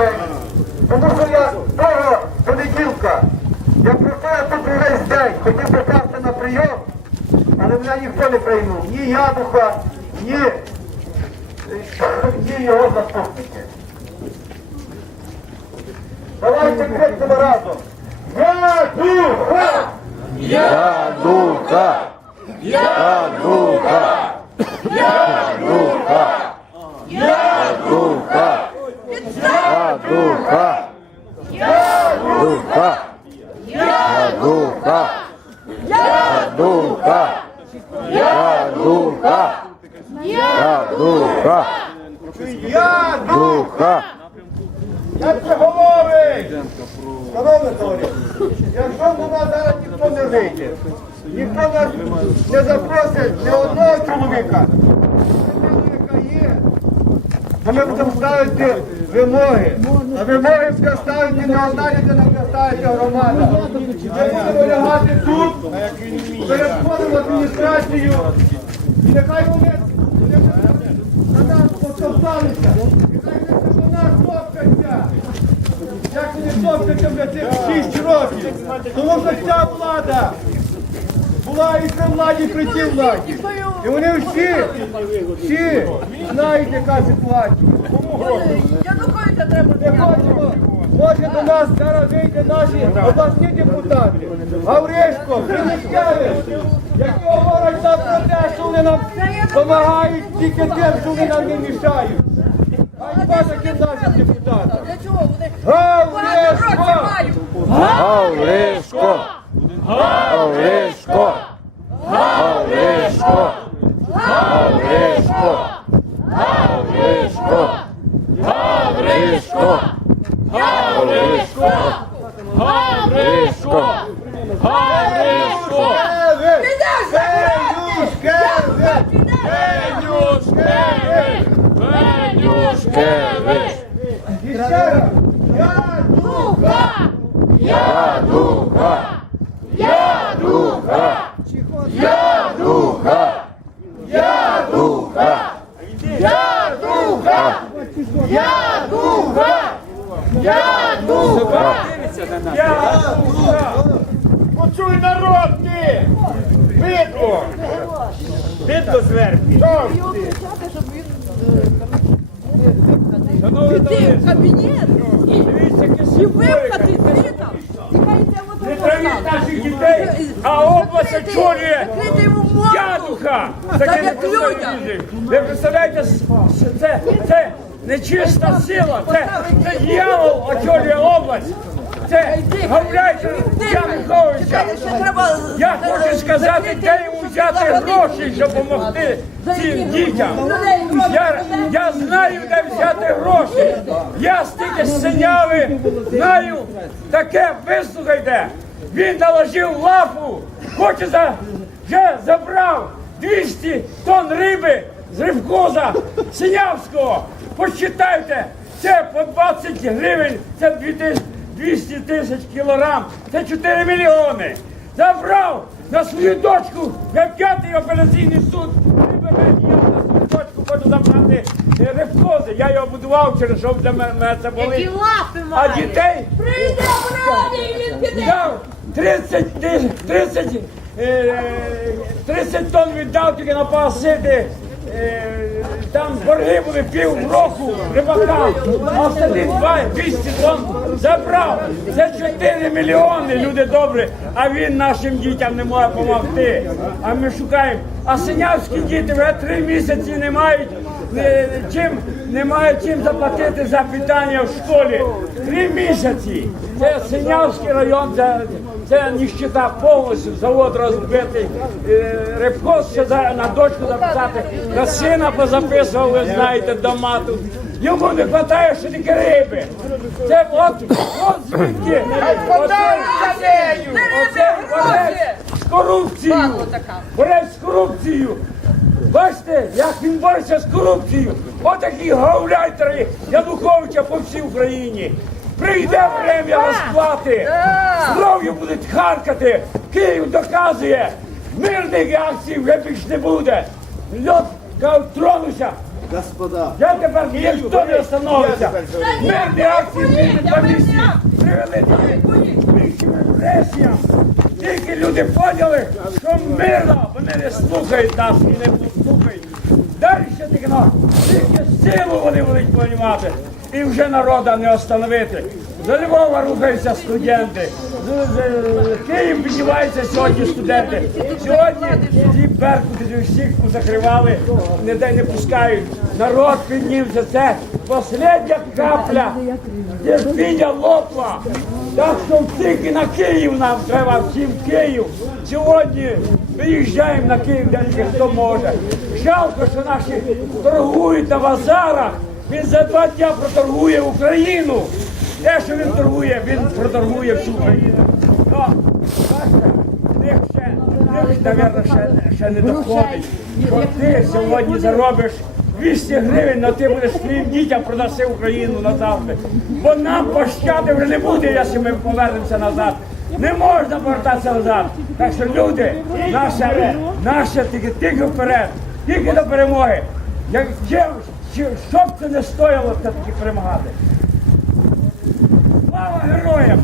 день. Тому що я того понеділка, я простояв тут увесь день, хотів попасти на прийом, але мене ніхто не приймав. Ні Ядуха, ні, ні його заступники. Давайте крикнемо разом. Духа! Я духа! Я духа! Я духа! Я духа! Я духа! Я духа! Я це говорив! Шановне товариші, якщо до нас зараз ніхто не вийде, ніхто нас не запросить ні одного чоловіка то ми будемо ставити вимоги. А вимоги ставити не одна людина, буде ставити громада. Ми будемо лягати тут, переходимо адміністрацію, і нехай вони на нас потопталися, і хай вони нас топкаться. Як вони топкаться вже цих 6 років. Тому що ця влада була і при владі, і при цій владі. І вони всі, всі знають, яка ситуація. Януковича треба Ми хочемо, може до нас зараз вийти наші обласні депутати. Гавришко, Фінішкевич, які говорять нам про те, що вони нам допомагають тільки тим, що вони нам не мішають. Ганьба таким нашим депутатам. Для чого вони Гавришко! Гавришко! Гавришко! Гавришко! Гавришко! Гавришко! Гавришко! Гавришко! Гавришко! Гавришко! кабінет і випхати звітом. Не травіть наших дітей, а область очолює ядуха. Не представляєте. Це, нечиста сила, це, це очолює область. Це Гавляйчук Януковича. Я хочу сказати, де йому взяти гроші, щоб допомогти цим дітям. Я, я знаю, де взяти гроші. Я стільки синяви знаю, таке вислухайте. Він наложив лапу, хоче за вже забрав 200 тонн риби з рибкоза Синявського. Посчитайте, це по 20 гривень, це 2000 200 тисяч кілограм, це 4 мільйони. Забрав на свою дочку, я п'ятий апеляційний суд. Вибере, Я на свою дочку хочу забрати е. Я його будував через що для мене це болить. лапи А дітей Прийде в і він піде. дав 30, тисяч- 30, е, 30 тонн віддав тільки на пасити. Е, там борги були пів року рибакам, а два 200 тонн забрав. Це 4 мільйони, люди добрі, а він нашим дітям не може допомогти. А ми шукаємо. А синявські діти вже три місяці не мають чим, не мають чим заплатити за питання в школі. Три місяці. Це Синявський район, це, це ніщита повністю, завод розбитий. Е, Рибкос ще за, на дочку записати, на сина позаписував, ви знаєте, дома тут. Йому не вистачає ще тільки риби. Це от, от звідки. Оце, оце борець з корупцією. Борець з корупцією. Бачите, як він бореться з корупцією. Отакі гауляйтери Януковича по всій Україні. Прийде время розплати. Кров'ю будуть харкати. Київ доказує. Мирних акцій вже більш не буде. Льот кав, тронуся. Господа. Я тепер ніхто не остановиться. Мирні акції по місті привели до репресіям. Тільки люди поняли, що мирно, вони не слухають нас і не послухають. Далі тільки, ну, тільки силу вони будуть понімати. І вже народа не остановити. До Львова рухаються студенти. Київ піднімається сьогодні студенти. Сьогодні ті беркути всіх позакривали, ніде не пускають. Народ піднімся. Це остання капля. Терпіння лопла. Так що тільки на Київ нам треба всім Київ. Сьогодні виїжджаємо на Київ, де тільки хто може. Жалко, що наші торгують на базарах. Він за два дня проторгує Україну. Те, що він торгує, він проторгує всю Україну. Ну, ще, ще, ще не доходить. Що ти сьогодні заробиш 200 гривень, але ти будеш своїм дітям продаси Україну назавжди. Бо нам пощади вже не буде, якщо ми повернемося назад. Не можна повертатися назад. Так що люди, наша, наша тільки, тільки вперед, тільки до перемоги. Як, що б це не стояло, це таки перемагати. Слава героям!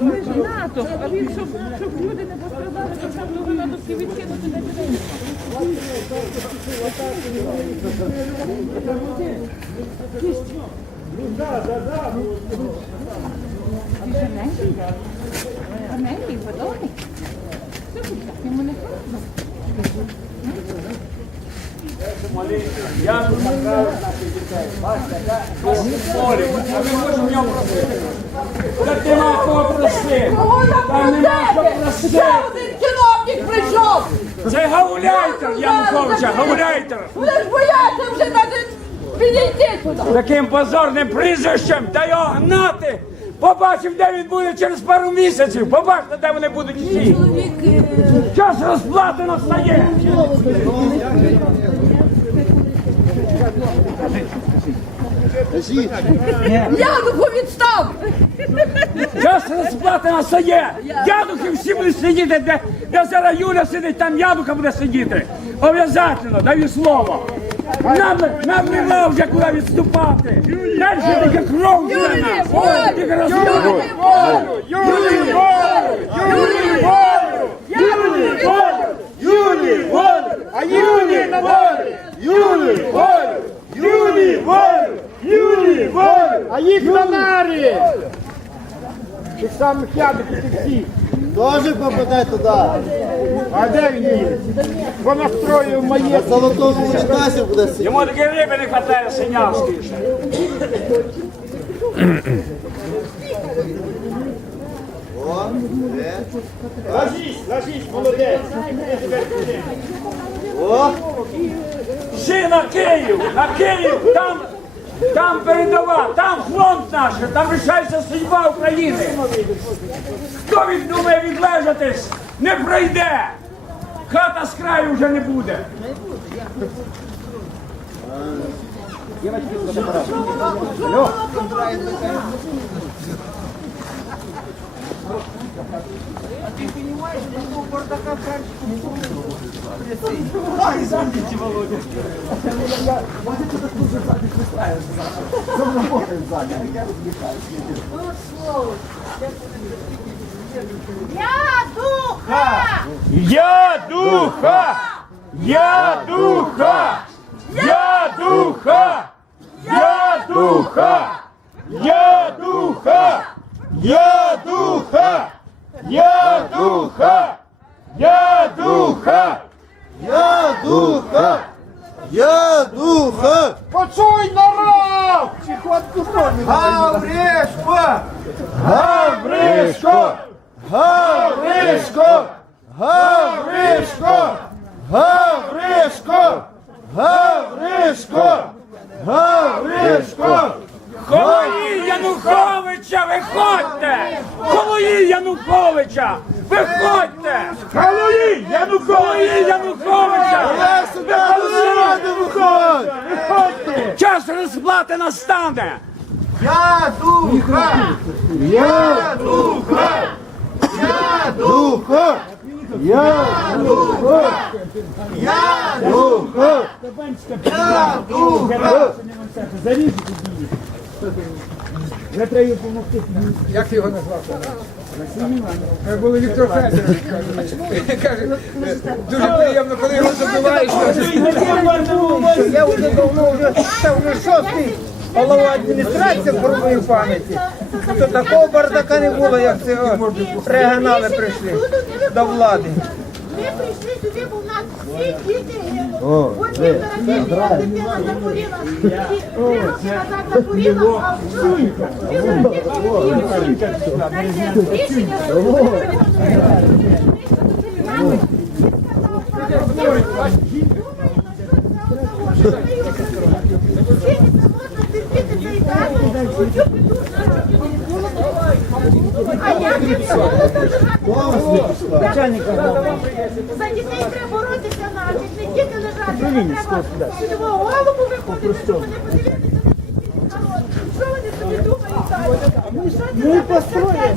Ми ж НАТО, а він, щоб, щоб люди не пострадали, то там того треба всі відкинути на людей. Ти живенький? Гарненький, подобний? Йому не холодно? Я тут направив наших дітей. Бачите, я в полі. А ми можемо нього просити. Та нема кого просити. Кого нам нема просити. Ще один чиновник прийшов! Це гауляйтер Януковича, гауляйтер. Вони ж бояться вже навіть підійти туди! Таким позорним прізвищем та його гнати. Побачив, де він буде через пару місяців. Побачите, де вони будуть всі. Час розплати настає. Януку відстав! Час розплати настає. Ядухи всі будуть сидіти, де, де зараз Юля сидить, там ядуха буде сидіти. Обов'язательно, даю слово. Нам, нам нема вже куди відступати. Далі тільки кров зелена. волю! Тільки волю! Юлі, волю! Юлі, волю! Юлі, волю! Юлі, волю! А Юлі на волю! Юлі, волю! Юлі, волю! Юлі, волю! А їх на нарі! Тих самих ядиків всіх. Тоже попадай туди. А де він є? Бо настроїв моє. Золотому унітазі буде сидіти. Йому таки риби не вистачає синявської ще. Ложись, ложись, молодець. О, Всі на Київ, на Київ, там, там передова, там фронт наш, там рішається судьба України. Хто думає відлежатись, не пройде. Хата з краю вже не буде. Ай, извините, Володя. Вот это так нужно сзади пристраиваться. Все работает сзади, а я развлекаюсь. Ну, слово. Я духа! Я духа! Я духа! Я духа! Я духа! Я духа! Я духа! Я духа! я духа! Я духа! Я духа! Почуй народ! Гавришко! Гавришко! Гавришко! Гавришко! Гавришко! Гавришко! Гавришко! Холої Януковича, виходьте! Холої Януковича! Виходьте! Холої Януковича! Я сюди до ради виходь! Час розплати настане! Я духа! Я духа! Я Духа! Я духа! Я Духа! Я духа! Були Віктор Федорович. Каже, дуже приємно, коли його забуваєш. Я вже давно вже це вже шостий голова адміністрації моїй пам'яті. Такого бардака не було, як це о, регіонали прийшли до влади. Ми прийшли сюди, бо в нас всі діти гинуть. От півтора дитина захворіла, три роки назад захворіла, а гинуть. Рішення А я не за дітей треба Приліні, скоро сюди. Голову виходите. Ми построїли,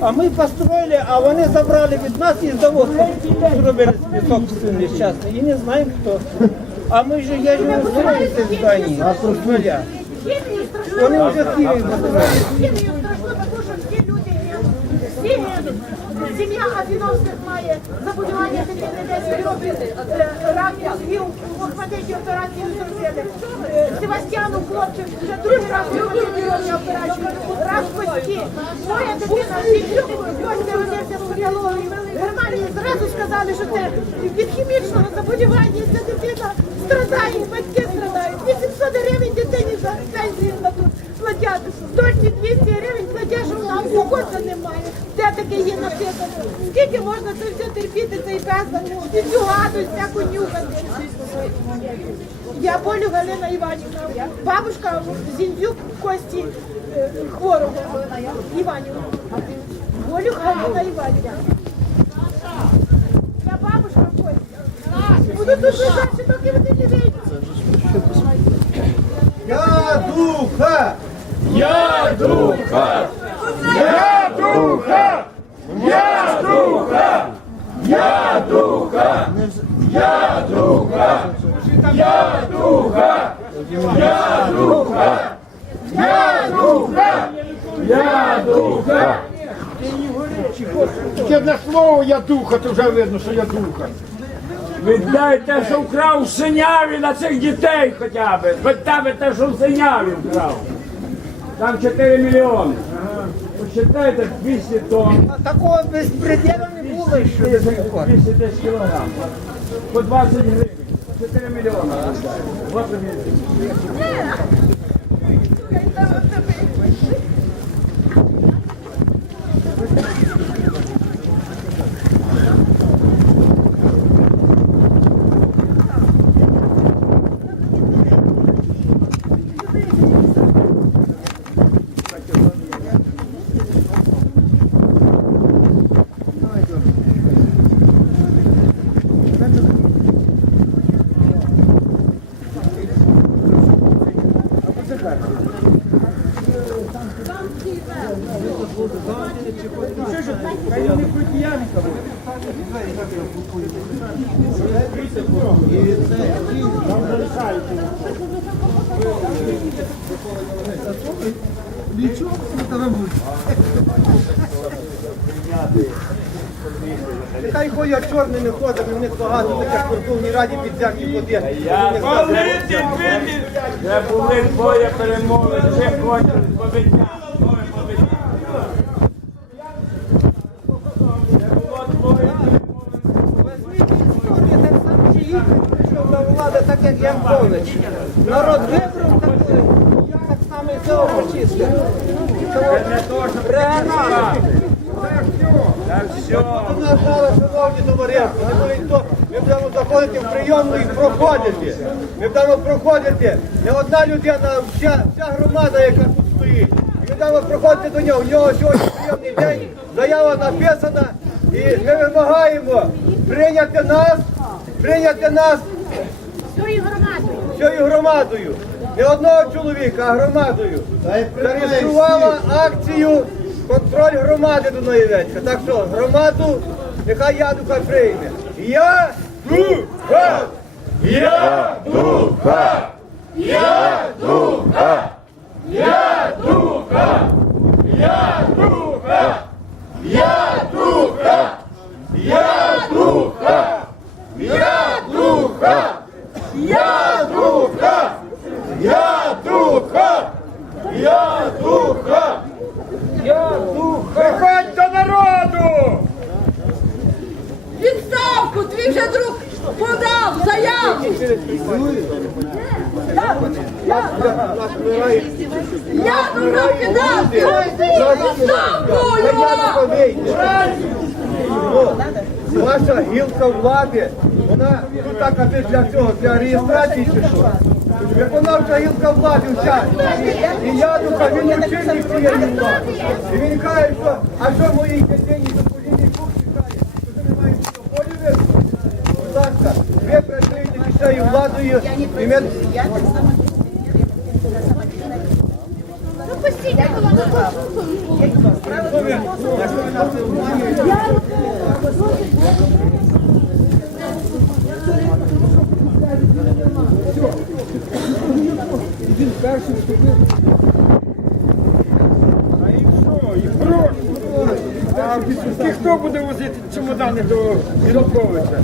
а ми построїли, а вони забрали від нас і завод. Зробили собі собственний щасний. І не знаємо хто. А ми ж, я ж не строїли це здання. Вони вже хімію забрали. Сім'я Афіновських має забудування дитини 10 років, е, рак мозгів, в Охмадиті операцію зробили. Е, Себастьяну хлопчик вже другий раз робили операцію, рак кості. Моя дитина, Костя родився в. В Германії зразу сказали, що це від хімічного забудування ця дитина страдає, батьки страдають. 800 гривень дитині за пенсію на тут платять. Дочці 200 гривень що вона уходу немає. Таке є написано? Скільки можна це все терпіти, цей безлад, і цю гадость всяку нюхати? Я болю Галина Іванівна, бабушка Зіндюк Кості е, хворого Іванівна. Болю Галина Іванівна. Я бабушка Костя. Буду тут лежати, доки вони не вийдуть. Я духа! Я духа! Я духа! Я духа! Я духа! Я духа! Я духа! Я духа! Я духа! Я духа! Ще одне слово я духа, то вже видно, що я духа. Віддай те, що вкрав синяві на цих дітей хоча б. Віддай те, що в синяві вкрав. Там 4 мільйони. Посчитайте 200 тонн. Такого безпреділу не було, що я 200 десь кілограм. По 20 гривень. 4 миллиона, а? 20 миллионов. Ходять, у них багато таких в Верховній Раді під всякі води. Вже були двоє перемови, вже кончились побиття. Нове побиття. Вже було двоє Прийшов до влади так, як Янкович. Народ вибрав такий, так само і цього почистив. Регіонали. Та все. Вони знали, шановні товариство, не будуть то Ми будемо заходити в прийомну і проходити. Ми будемо проходити. Не одна людина, а вся, вся громада, яка тут стоїть. Ми будемо проходити до нього. У нього сьогодні прийомний день, заява написана. І ми вимагаємо прийняти нас, прийняти нас Всією громадою. всією громадою. Не одного чоловіка, а громадою. Зареєструвала акцію контроль громади Дунаєвецька. Так що громаду нехай ядуха прийме. Я духа! Я духа! Я духа! Я духа! Я духа! Я духа! Я духа! Я духа! Я духа! Я духа! Я духа! Я дух. Виходь до народу! Відставку, твій вже друг подав заяву. Я руки дав. Ваша гілка влади, вона тут так а ти для цього, для реєстрації чи що? Виконавча гілка влади вся. І я духа, він очільник цієї влади. І він каже, що, а що моїй дитині міською владою. Я так само перший вступив. А і що, хто буде возити чемодани до Януковича?